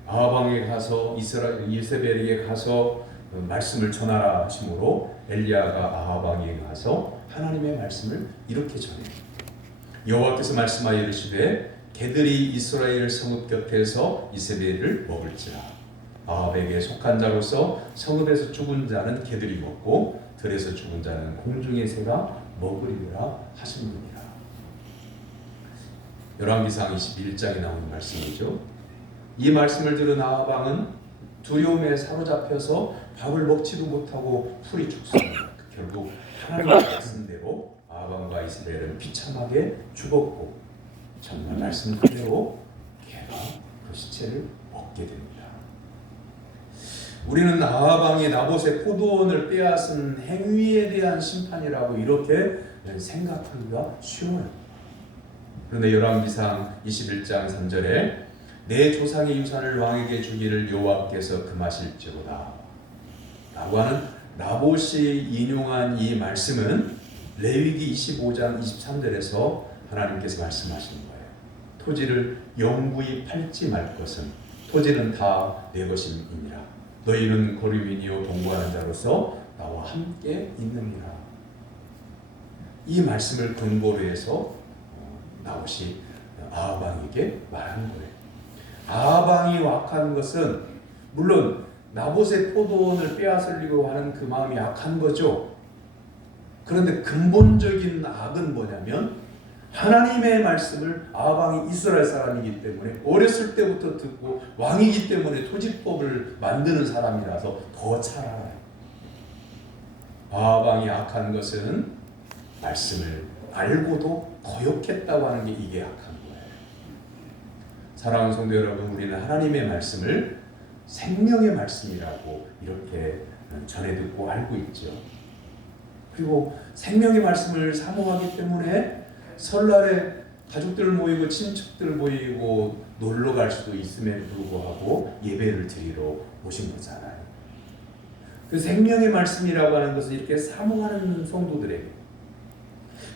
아합왕에게 가서 이세벨에게 가서 말씀을 전하라 하심으로 엘리야가 아합 왕에게 가서 하나님의 말씀을 이렇게 전해요. 여호와께서 말씀하여 이르시되 개들이 이스라엘 성읍 곁에서 이세벨을 먹을지라. 아합에게 속한 자로서 성읍에서 죽은 자는 개들이 먹고 들에서 죽은 자는 공중의 새가 먹으리라 하시느니라. 열왕기상 21장에 나오는 말씀이죠. 이 말씀을 들은 아합 왕은 두려움에 사로잡혀서 밥을 먹지도 못하고 풀이 죽습니다. 결국 하나님의 말씀대로 아합 왕과 이스라엘은 비참하게 죽었고 정말 말씀 그대로 개가 그 시체를 먹게 됩니다. 우리는 아합 왕이 나봇의 포도원을 빼앗은 행위에 대한 심판이라고 이렇게 생각하기가 쉬워요. 그런데 열왕기상 21장 3절에 내 조상의 유산을 왕에게 주기를 여호와께서 금하실지로다 라고 하는 나봇이 인용한 이 말씀은 레위기 25장 23절에서 하나님께서 말씀하시는 거예요. 토지를 영구히 팔지 말 것은 토지는 다 내 것임이니라. 너희는 거류민이요 동거하는 자로서 나와 함께 있느니라. 이 말씀을 근거로 해서 나봇이 아합 왕에게 말한 거예요. 아합 왕이 악한 것은 물론 나봇의 포도원을 빼앗으려고 하는 그 마음이 악한 거죠. 그런데 근본적인 악은 뭐냐면 하나님의 말씀을 아방이 이스라엘 사람이기 때문에 어렸을 때부터 듣고 왕이기 때문에 토지법을 만드는 사람이라서 더 잘 알아요. 아방이 악한 것은 말씀을 알고도 거역했다고 하는 게 이게 악한 거예요. 사랑하는 성도 여러분, 우리는 하나님의 말씀을 생명의 말씀이라고 이렇게 전해 듣고 알고 있죠. 그리고 생명의 말씀을 사모하기 때문에 설날에 가족들 모이고 친척들 모이고 놀러 갈 수도 있음에도 불구하고 예배를 드리러 오신 거잖아요. 그 생명의 말씀이라고 하는 것을 이렇게 사모하는 성도들에게,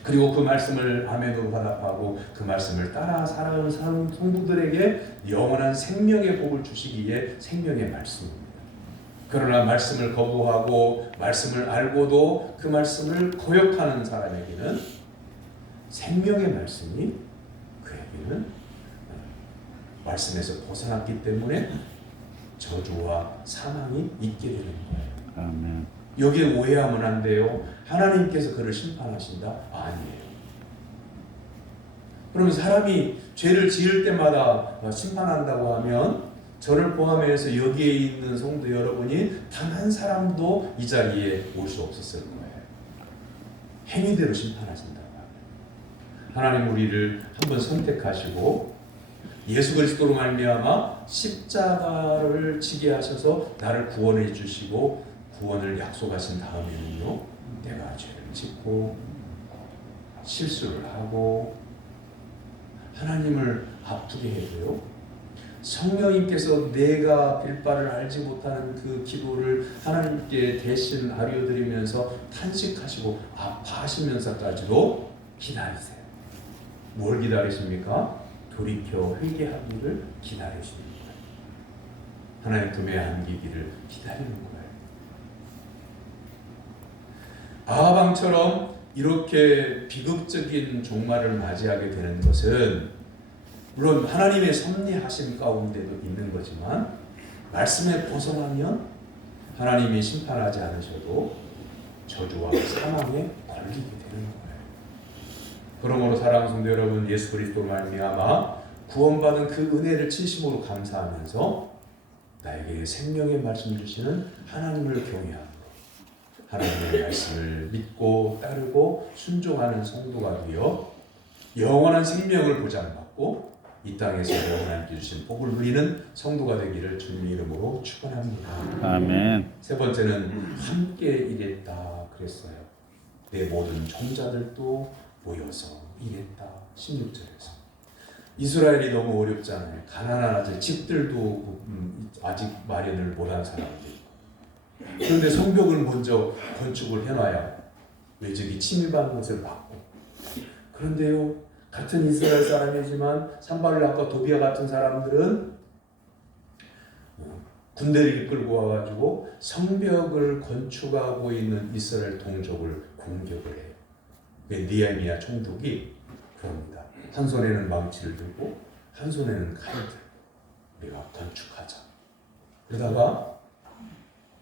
그리고 그 말씀을 아멘으로 화답하고 그 말씀을 따라 살아가는 성도들에게 영원한 생명의 복을 주시기에 생명의 말씀입니다. 그러나 말씀을 거부하고 말씀을 알고도 그 말씀을 거역하는 사람에게는 생명의 말씀이 그에게는 말씀에서 벗어났기 때문에 저주와 사망이 있게 되는 거예요. 아멘. 여기에 오해하면 안 돼요. 하나님께서 그를 심판하신다? 아니에요. 그러면 사람이 죄를 지을 때마다 심판한다고 하면 저를 포함해서 여기에 있는 성도 여러분이 단 한 사람도 이 자리에 올 수 없었을 거예요. 행위대로 심판하신다. 하나님 우리를 한번 선택하시고 예수 그리스도로 말미암아 십자가를 지게 하셔서 나를 구원해 주시고 구원을 약속하신 다음에는요, 내가 죄를 짓고 실수를 하고 하나님을 아프게 해도요, 성령님께서 내가 빌바를 알지 못하는 그 기도를 하나님께 대신 아뢰어드리면서 탄식하시고 아파하시면서까지도 기다리세요. 뭘 기다리십니까? 돌이켜 회개하기를 기다리십니다. 하나님 품에 안기기를 기다리는 거예요. 아하방처럼 이렇게 비극적인 종말을 맞이하게 되는 것은 물론 하나님의 섭리하심 가운데도 있는 거지만 말씀에 벗어나면 하나님이 심판하지 않으셔도 저주와 사망에 걸리게 되는 거예요. 그러므로 사랑하는 성도 여러분, 예수 그리스도 말미암아 구원받은 그 은혜를 진심으로 감사하면서 나에게 생명의 말씀 주시는 하나님을 경외하고 하나님의 말씀을 믿고 따르고 순종하는 성도가 되어 영원한 생명을 보장받고 이 땅에서 하나님께 주신 복을 누리는 성도가 되기를 주님의 이름으로 축원합니다. 아멘. 세 번째는 함께 일했다 그랬어요. 내 모든 종자들도 모여서 일했다. 16절에서 이스라엘이 너무 어렵잖아요. 가난한 아들, 집들도 아직 마련을 못한 사람들. 그런데 성벽을 먼저 건축을 해놔야 외적이 침입하는 것을 막고. 그런데요, 같은 이스라엘 사람이지만 산발락과 도비아 같은 사람들은 군대를 이끌고 와가지고 성벽을 건축하고 있는 이스라엘 동족을 공격을 해요. 느헤미야 총독이 그럽니다. 한 손에는 망치를 들고 한 손에는 칼을 들고 우리가 건축하자. 그러다가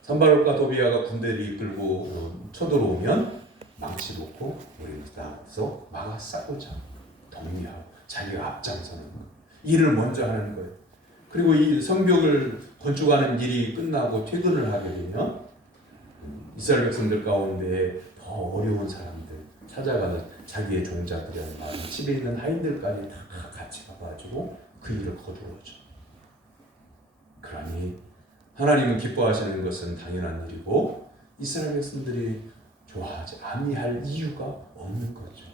산발락과 도비아가 군대를 이끌고 쳐들어오면 망치 놓고 우리는 나가서 막아 싸우자. 독려하고 자기가 앞장서는 거예요. 일을 먼저 하는 거예요. 그리고 이 성벽을 건축하는 일이 끝나고 퇴근을 하게 되면 이스라엘 백성들 가운데 더 어려운 사람들 찾아가서 자기의 종자들이나 집에 있는 하인들까지 다 같이 가가지고 그 일을 거두어줘. 그러니 하나님은 기뻐하시는 것은 당연한 일이고 이스라엘 백성들이 좋아하지 아니할 이유가 없는 거죠.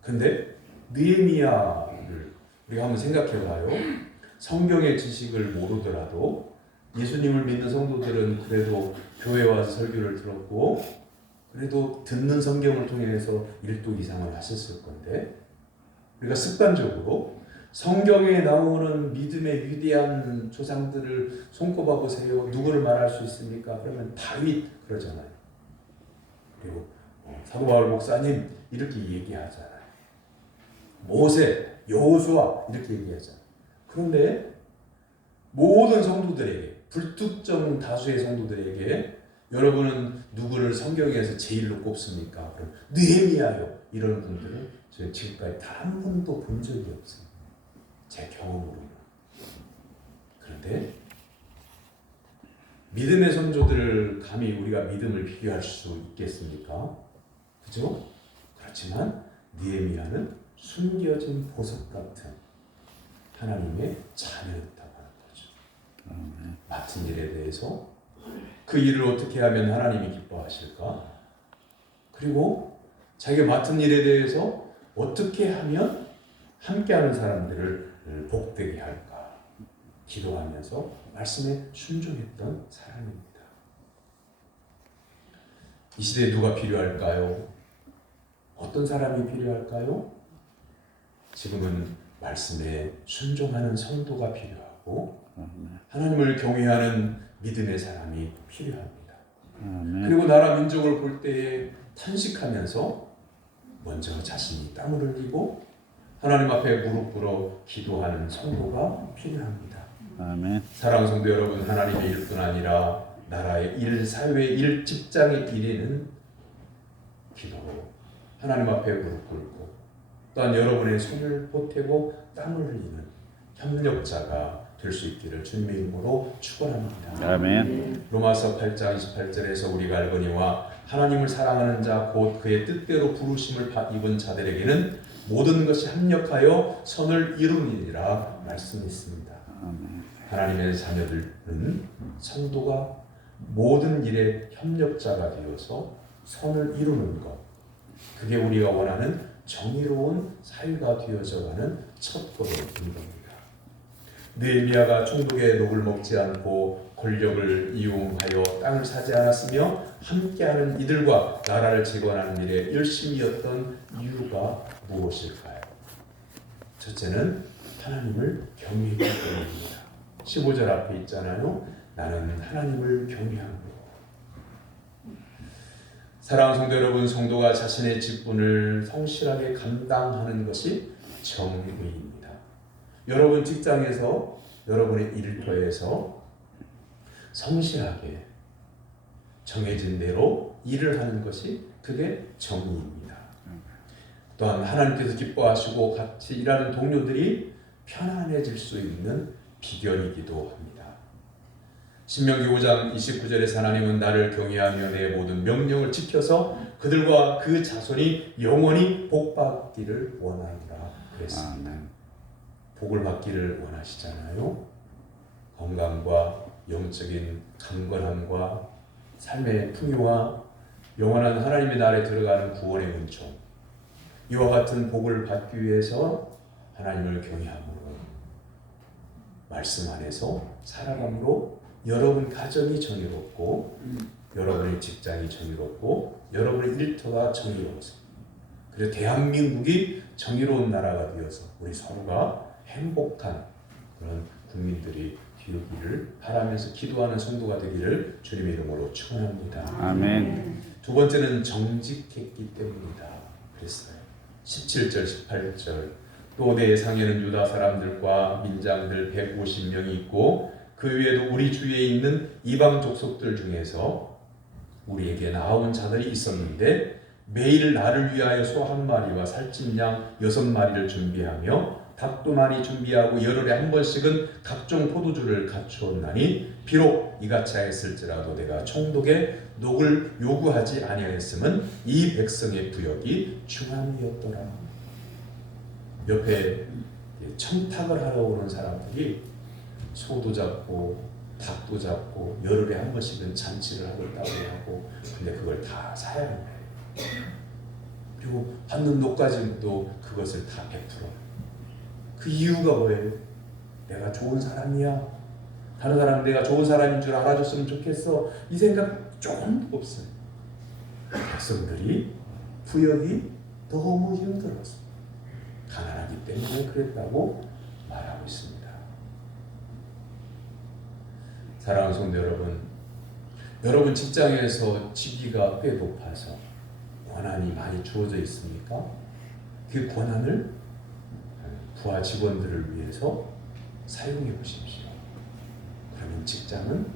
근데 느헤미야를 우리가 한번 생각해봐요. 성경의 지식을 모르더라도 예수님을 믿는 성도들은 그래도 교회 와서 설교를 들었고 그래도 듣는 성경을 통해서 1도 이상을 하셨을 건데 우리가 습관적으로 성경에 나오는 믿음의 위대한 조상들을 손꼽아 보세요. 누구를 말할 수 있습니까? 그러면 다윗 그러잖아요. 그리고 사도 바울 목사님 이렇게 얘기하잖아요. 모세, 여호수아 이렇게 얘기하잖아요. 그런데 모든 성도들에게 불특정 다수의 성도들에게 여러분은 누구를 성경에서 제일로 꼽습니까? 그럼 느헤미야요. 이런 분들은 제가 지금까지 단 한 번도 본 적이 없어요. 제 경험으로는. 그런데 믿음의 성도들을 감히 우리가 믿음을 비교할 수 있겠습니까? 그죠? 그렇지만 느헤미야는 숨겨진 보석 같은 하나님의 자녀였다고 하는 거죠. 맡은 일에 대해서 그 일을 어떻게 하면 하나님이 기뻐하실까? 그리고 자기가 맡은 일에 대해서 어떻게 하면 함께하는 사람들을 복되게 할까? 기도하면서 말씀에 순종했던 사람입니다. 이 시대에 누가 필요할까요? 어떤 사람이 필요할까요? 지금은 말씀에 순종하는 성도가 필요하고 하나님을 경외하는 믿음의 사람이 필요합니다. 그리고 나라 민족을 볼 때에 탄식하면서 먼저 자신이 땀을 흘리고 하나님 앞에 무릎 꿇어 기도하는 성도가 필요합니다. 아멘. 사랑하는 성도 여러분, 하나님의 일뿐 아니라 나라의 일, 사회의 일, 직장의 일에는 기도로 하나님 앞에 무릎 꿇고 또한 여러분의 손을 보태고 땀을 흘리는 협력자가 될 수 있기를 주님의 이름으로 축원합니다. 아멘. 로마서 8장 28절에서 우리가 알거니와 하나님을 사랑하는 자 곧 그의 뜻대로 부르심을 입은 자들에게는 모든 것이 합력하여 선을 이루니라 말씀했습니다. 하나님의 자녀들은 성도가 모든 일에 협력자가 되어서 선을 이루는 것, 그게 우리가 원하는 정의로운 사회가 되어져가는 첫 걸음인 겁니다. 느헤미야가 총독의 녹을 먹지 않고 권력을 이용하여 땅을 사지 않았으며 함께하는 이들과 나라를 재건하는 일에 열심이었던 이유가 무엇일까요? 첫째는 하나님을 경외했기 때문입니다. 15절 앞에 있잖아요. 나는 하나님을 경외함으로. 사랑하는 성도 여러분, 성도가 자신의 직분을 성실하게 감당하는 것이 정의입니다. 여러분 직장에서, 여러분의 일터에서 성실하게 정해진 대로 일을 하는 것이 그게 정의입니다. 또한 하나님께서 기뻐하시고 같이 일하는 동료들이 편안해질 수 있는 비결이기도 합니다. 신명기 5장 29절에서 하나님은 나를 경외하며 내 모든 명령을 지켜서 그들과 그 자손이 영원히 복받기를 원하노라 그랬습니다. 복을 받기를 원하시잖아요. 건강과 영적인 강건함과 삶의 풍요와 영원한 하나님의 나라에 들어가는 구원의 은총, 이와 같은 복을 받기 위해서 하나님을 경외함으로 말씀 안에서 살아감으로 여러분 가정이 정의롭고 여러분의 직장이 정의롭고 여러분의 일터가 정의로워서 그래서 대한민국이 정의로운 나라가 되어서 우리 서로가 행복한 그런 국민들이 되기를 바라면서 기도하는 성도가 되기를 주님의 이름으로 축원합니다. 아멘. 두 번째는 정직했기 때문이다 그랬어요. 17절 18절 또 내 상에는 유다 사람들과 민장들 150명이 있고 그 외에도 우리 주위에 있는 이방 족속들 중에서 우리에게 나온 자들이 있었는데 매일 나를 위하여 소 한 마리와 살찐 양 6마리를 준비하며 닭도 많이 준비하고 열흘에 한 번씩은 각종 포도주를 갖추었나니 비록 이같이 하였을지라도 내가 총독의 녹을 요구하지 아니하였음은 이 백성의 부역이 중함이었더라. 옆에 청탁을 하러 오는 사람들이 소도 잡고 닭도 잡고 열흘에 한 번씩은 잔치를 하고 있다고 하고 근데 그걸 다 사야 하는 거예요. 그리고 받는 녹까지도 그것을 다 베풀어. 그 이유가 뭐예요? 내가 좋은 사람이야. 다른 사람은 내가 좋은 사람인 줄 알아줬으면 좋겠어. 이 생각 조금도 없어요. 백성들이 부역이 너무 힘들었어. 가난하기 때문에 그랬다고 말하고 있습니다. 사랑하는 성도 여러분, 여러분 직장에서 직위가 꽤 높아서 권한이 많이 주어져 있습니까? 그 권한을 부하 직원들을 위해서 사용해 보십시오. 그러면 직장은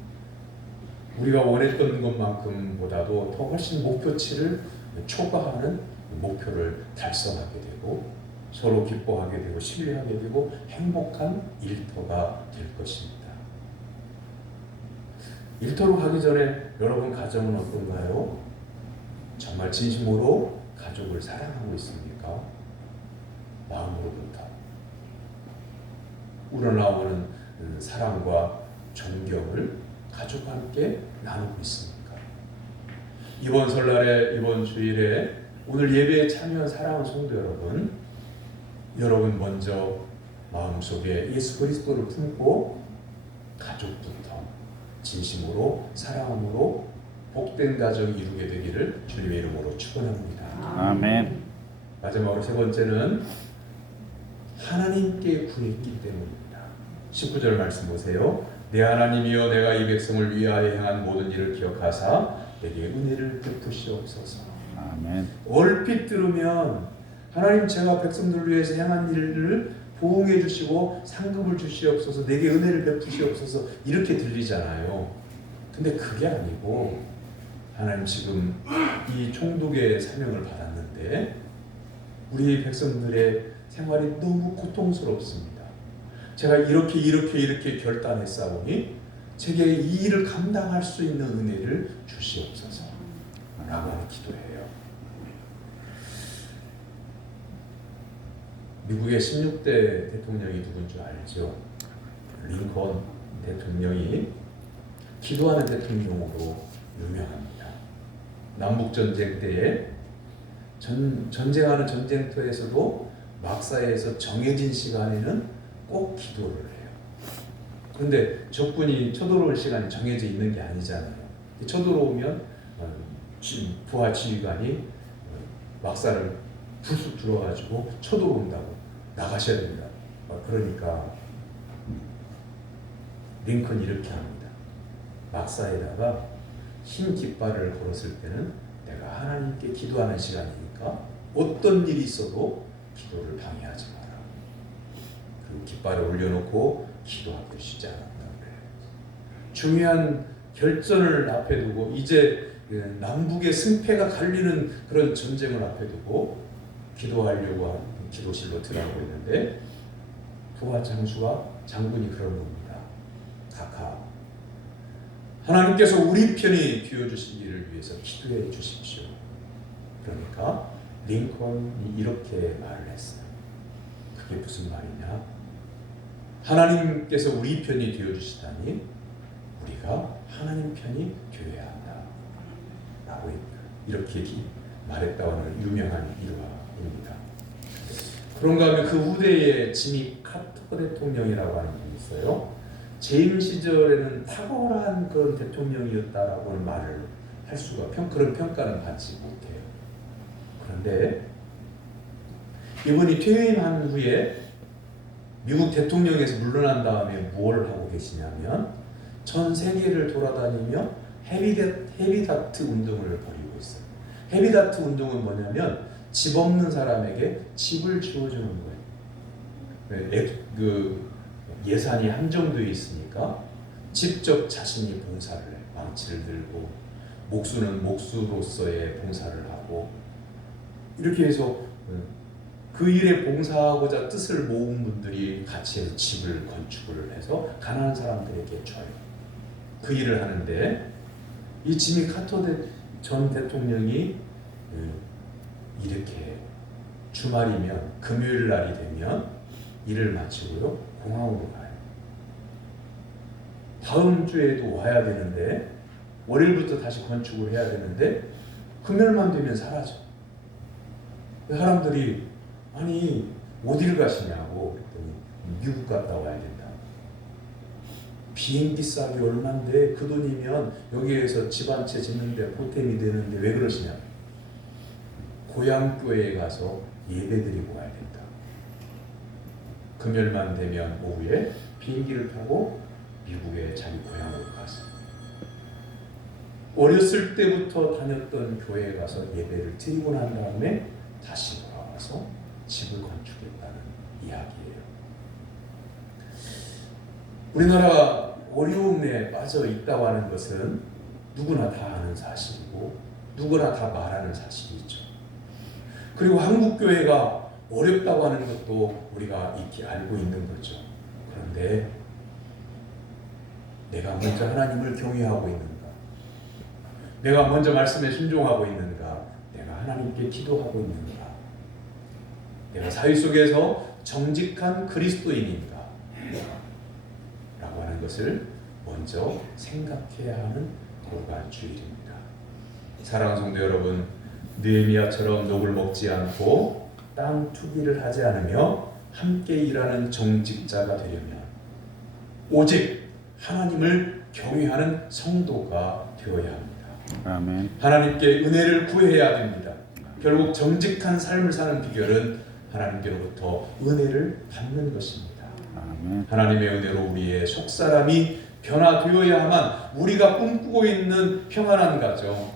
우리가 원했던 것만큼보다도 더 훨씬 목표치를 초과하는 목표를 달성하게 되고 서로 기뻐하게 되고 신뢰하게 되고 행복한 일터가 될 것입니다. 일터로 가기 전에 여러분 가정은 어떤가요? 정말 진심으로 가족을 사랑하고 있습니까? 마음으로부터 우러나오는 사랑과 존경을 가족과 함께 나누고 있습니까? 이번 설날에 이번 주일에 오늘 예배에 참여한 사랑하는 성도 여러분 먼저 마음속에 예수 그리스도를 품고 가족부터 진심으로 사랑함으로 복된 가정 이루게 되기를 주님의 이름으로 축원합니다. 아멘. 마지막으로 세 번째는 하나님께 구했기 때문입니다. 19절 말씀 보세요. 내 하나님이여 내가 이 백성을 위하여 행한 모든 일을 기억하사 내게 은혜를 베푸시옵소서. 아멘. 얼핏 들으면 하나님 제가 백성들을 위해서 행한 일을 보응해 주시고 상급을 주시옵소서 내게 은혜를 베푸시옵소서 이렇게 들리잖아요. 근데 그게 아니고 하나님 지금 이 총독의 사명을 받았는데 우리 백성들의 생활이 너무 고통스럽습니다. 제가 이렇게 결단했사오니 제게 이 일을 감당할 수 있는 은혜를 주시옵소서 라고 하는 기도예요. 미국의 16대 대통령이 누군 줄 알죠? 링컨 대통령이 기도하는 대통령으로 유명합니다. 남북전쟁 때에 전쟁하는 전쟁터에서도 막사에서 정해진 시간에는 꼭 기도를 해요. 그런데 적군이 쳐들어올 시간이 정해져 있는 게 아니잖아요. 쳐들어오면 부하 지휘관이 막사를 불쑥 들어가지고 쳐들어온다고 나가셔야 됩니다. 그러니까 링컨이 이렇게 합니다. 막사에다가 흰 깃발을 걸었을 때는 내가 하나님께 기도하는 시간이니까 어떤 일이 있어도 기도를 방해하지 마라. 그리고 깃발을 올려놓고 기도하기 쉬지 않았다 그래요. 중요한 결전을 앞에 두고 이제 남북의 승패가 갈리는 그런 전쟁을 앞에 두고 기도하려고 하는 기도실로 들어가고 있는데 부하 장수와 장군이 그런 겁니다. 각하 하나님께서 우리 편이 되어주시기를 위해서 기도해 주십시오. 그러니까 링컨이 이렇게 말을 했어요. 그게 무슨 말이냐? 하나님께서 우리 편이 되어주시다니 우리가 하나님 편이 되어야 한다 라고 이렇게 말했다고 하는 유명한 일화입니다. 그런가 하면 그 후대에 지미 카터 대통령이라고 하는 분이 있어요. 재임 시절에는 탁월한 그런 대통령이었다라고 하는 말을 할 수가 그런 평가는 받지 못해요. 그런데 이분이 퇴임한 후에 미국 대통령에서 물러난 다음에 뭘 하고 계시냐면 전 세계를 돌아다니며 헤비다트 운동을 벌이고 있어요. 헤비다트 운동은 뭐냐면 집 없는 사람에게 집을 지어주는 거예요. 예산이 한정되어 있으니까 직접 자신이 봉사를 해요. 망치를 들고 목수는 목수로서의 봉사를 하고 이렇게 해서 그 일에 봉사하고자 뜻을 모은 분들이 같이 해서 집을 건축을 해서 가난한 사람들에게 줘요. 그 일을 하는데 이 지미 카터 전 대통령이 이렇게 주말이면 금요일 날이 되면 일을 마치고요 공항으로 가요. 다음 주에도 와야 되는데 월요일부터 다시 건축을 해야 되는데 금요일만 되면 사라져. 사람들이 아니 어디를 가시냐고 그랬더니 미국 갔다 와야 된다. 비행기 싸기 얼만데 그 돈이면 여기에서 집 한 채 짓는데 보탬이 되는데 왜 그러시냐. 고향교회에 가서 예배드리고 와야 된다. 금요일만 되면 오후에 비행기를 타고 미국의 자기 고향으로 갔어. 어렸을 때부터 다녔던 교회에 가서 예배를 드리고 난 다음에 다시 돌아와서 집을 건축했다는 이야기예요. 우리나라가 어려움에 빠져 있다고 하는 것은 누구나 다 아는 사실이고 누구나 다 말하는 사실이죠. 그리고 한국교회가 어렵다고 하는 것도 우리가 익히 알고 있는 거죠. 그런데 내가 먼저 하나님을 경외하고 있는가? 내가 먼저 말씀에 순종하고 있는가? 내가 하나님께 기도하고 있는가? 내가 사회 속에서 정직한 그리스도인인가? 라고 하는 것을 먼저 생각해야 하는 고가주일입니다. 사랑하는 성도 여러분, 느헤미야처럼 녹을 먹지 않고 땅 투기를 하지 않으며 함께 일하는 정직자가 되려면 오직 하나님을 경외하는 성도가 되어야 합니다. 아멘. 하나님께 은혜를 구해야 됩니다. 결국 정직한 삶을 사는 비결은 하나님께로부터 은혜를 받는 것입니다. 아멘. 하나님의 은혜로 우리의 속사람이 변화되어야만 우리가 꿈꾸고 있는 평안한 가정,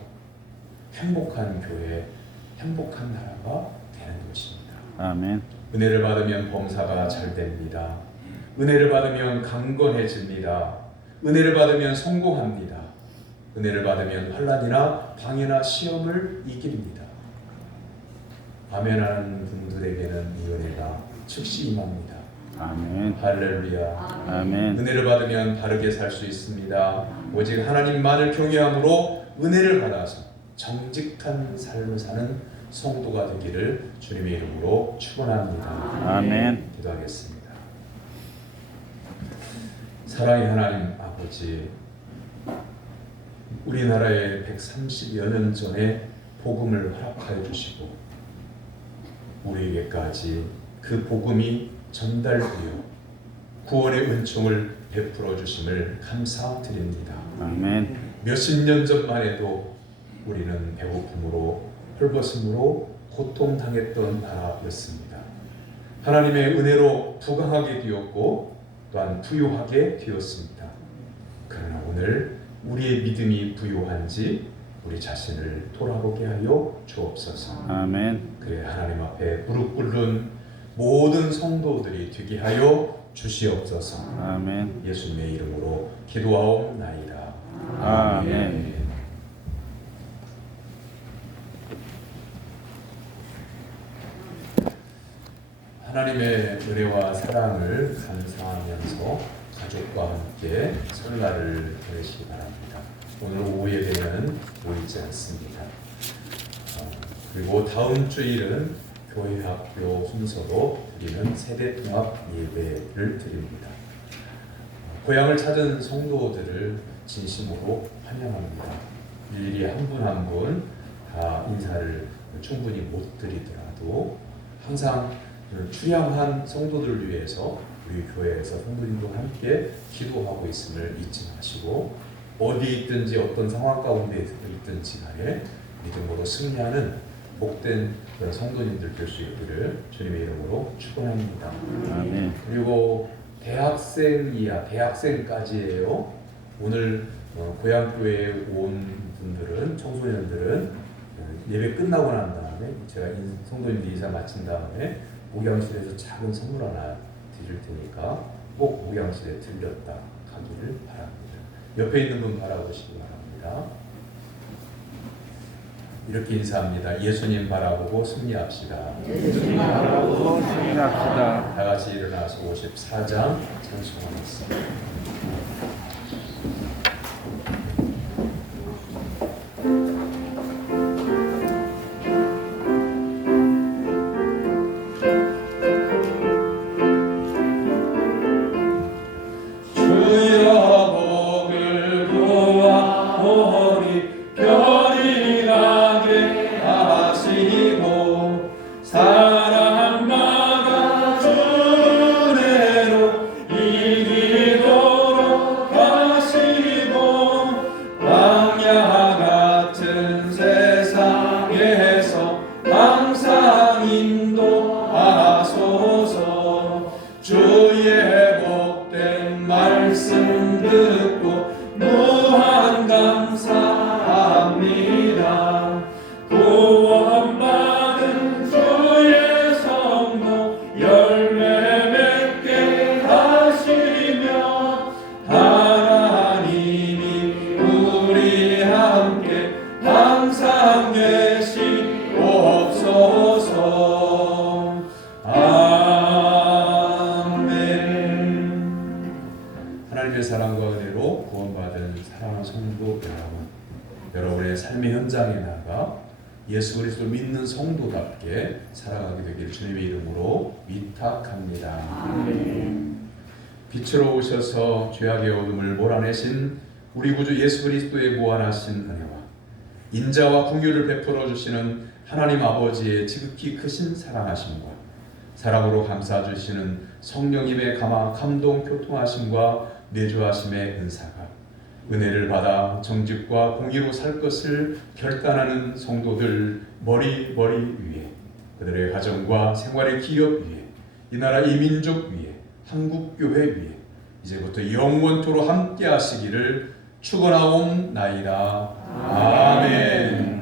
행복한 교회, 행복한 나라가 되는 것입니다. 아멘. 은혜를 받으면 범사가 잘 됩니다. 은혜를 받으면 강건해집니다. 은혜를 받으면 성공합니다. 은혜를 받으면 환난이나 방해나 시험을 이깁니다. 아멘하는 분들에게는 이 은혜가 즉시 임합니다. 아멘. 할렐루야. 아멘. 은혜를 받으면 바르게 살 수 있습니다. 오직 하나님만을 경외함으로 은혜를 받아서 정직한 삶을 사는 성도가 되기를 주님의 이름으로 축원합니다. 아멘. 기도하겠습니다. 사랑의 하나님 아버지, 우리나라에 130여 년 전에 복음을 허락하여 주시고 우리에게까지 그 복음이 전달되어 구원의 은총을 베풀어 주심을 감사드립니다. 아멘. 몇십 년 전만 해도 우리는 배고픔으로 헐벗음으로 고통당했던 나라였습니다. 하나님의 은혜로 부강하게 되었고 또한 부유하게 되었습니다. 그러나 오늘 우리의 믿음이 부유한지 우리 자신을 돌아보게 하여 주옵소서. 아멘. 그래 하나님 앞에 무릎 꿇는 모든 성도들이 되게 하여 주시옵소서. 아멘. 예수님의 이름으로 기도하옵나이다. 아멘. 하나님의 은혜와 사랑을 감사하면서 가족과 함께 설날을 보내시기 바랍니다. 오늘 오후에 되면 보이지 않습니다. 그리고 다음 주일은 교회 학교 순서로 드리는 세대 통합 예배를 드립니다. 고향을 찾은 성도들을 진심으로 환영합니다. 일일이 한 분 한 분 다 인사를 충분히 못 드리더라도 항상 추량한 성도들을 위해서 우리 교회에서 성도님들과 함께 기도하고 있음을 잊지 마시고 어디에 있든지 어떤 상황 가운데 있든지 간에 믿음으로 승리하는 복된 그런 성도님들 될 수 있기를 주님의 이름으로 축원합니다. 아멘. 그리고 대학생까지예요. 오늘 고향교회에 온 분들은 청소년들은 예배 끝나고 난 다음에 제가 성도님들 인사 마친 다음에 목양실에서 작은 선물 하나 드릴 테니까 꼭 목양실에 들렸다 가기를 바랍니다. 옆에 있는 분 바라보시기 바랍니다. 이렇게 인사합니다. 예수님 바라보고 승리합시다. 예수님 바라보고 승리합시다. 다 같이 일어나서 54장 찬송하겠습니다. 말씀 듣고 무한 감사 여러분의 삶의 현장에 나가 예수 그리스도 믿는 성도답게 살아가게 되길 주님의 이름으로 위탁합니다. 빛으로 오셔서 죄악의 어둠을 몰아내신 우리 구주 예수 그리스도의 무한하신 은혜와 인자와 긍휼을 베풀어 주시는 하나님 아버지의 지극히 크신 사랑하심과 사랑으로 감싸 주시는 성령님의 감동 교통하심과 내주하심의 은사가 은혜를 받아 정직과 공의로 살 것을 결단하는 성도들 머리 위에 그들의 가정과 생활의 기업 위에 이 나라 이 민족 위에 한국교회 위에 이제부터 영원토록 함께 하시기를 축원하옵나이다. 아멘.